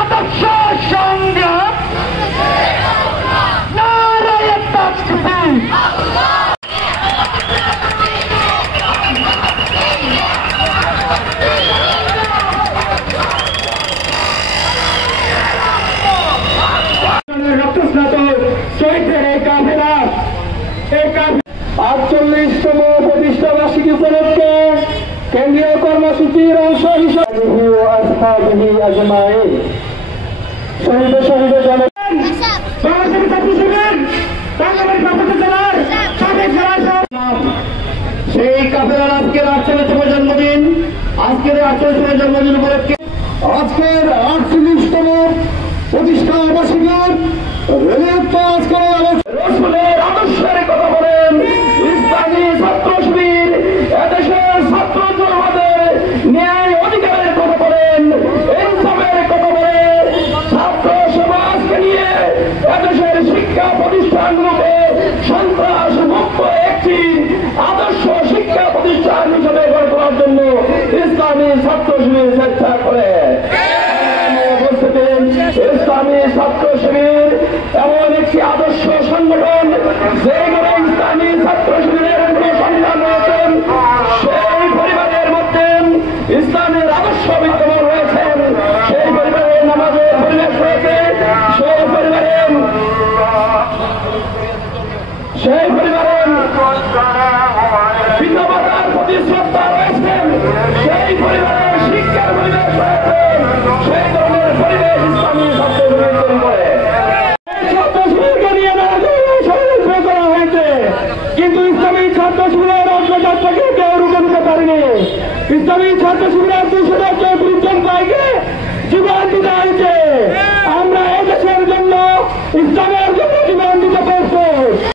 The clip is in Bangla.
আদর্শ সংগ্রাম নারায়ে তাকবীর। চৈত্রের এই কাফেলা 48তম প্রতিষ্ঠাবার্ষিকী উপলক্ষে কেন্দ্রীয় কর্মসূচির অংশ হিসেবে শহীদ শহীদ সেই কাফেলার আজকের 48তম জন্মদিন, আজকের 48তম জন্মদিন উপলক্ষে আজকের 48তম প্রতিষ্ঠাবার্ষিকীর রসুলের আদর্শের কথা বলেন ইসলামী ছাত্র শিবির, এদেশের ছাত্র জনতাদের ন্যায় অধিকারের কথা বলেন, ইনসাফের কথা বলেন, ছাত্র সমাজকে নিয়ে এদেশের শিক্ষা প্রতিষ্ঠানগুলোকে সন্ত্রাস মুক্ত একটি আদর্শ শিক্ষা প্রতিষ্ঠান হিসেবে গড়ে তোলার জন্য ইসলামী ছাত্র শিবির চেষ্টা করে। ইসলামী ছাত্র শিবির এমন একটি আদর্শ সংগঠন যেখানে ইসলামী ছাত্র শিবিরের সন্তান রয়েছেন, সেই পরিবারের মধ্যে ইসলামের আদর্শ বিদ্যমান রয়েছেন, সেই পরিবারের নামাজের পরিবেশ রয়েছে, সেই পরিবারের বিধবাতার প্রতি শ্রদ্ধা রয়েছেন, সেই পরিবারের শিক্ষার পরিবেশ রয়েছে, সেই ধরনের পরিবেশ ইসলামী ছাত্র শিবির তৈরি করে। ছাত্র শিবিরকে নিয়ে ষড়যন্ত্র করা হয়েছে, কিন্তু ইসলামী ছাত্র শিবিরের অগ্রযাত্রাকে কেউ রুখে দিতে পারেনি। ইসলামী ছাত্র শিবিরের 200 ভাইকে জীবন দিতে হয়েছে। আমরা এদেশের জন্য ইসলামের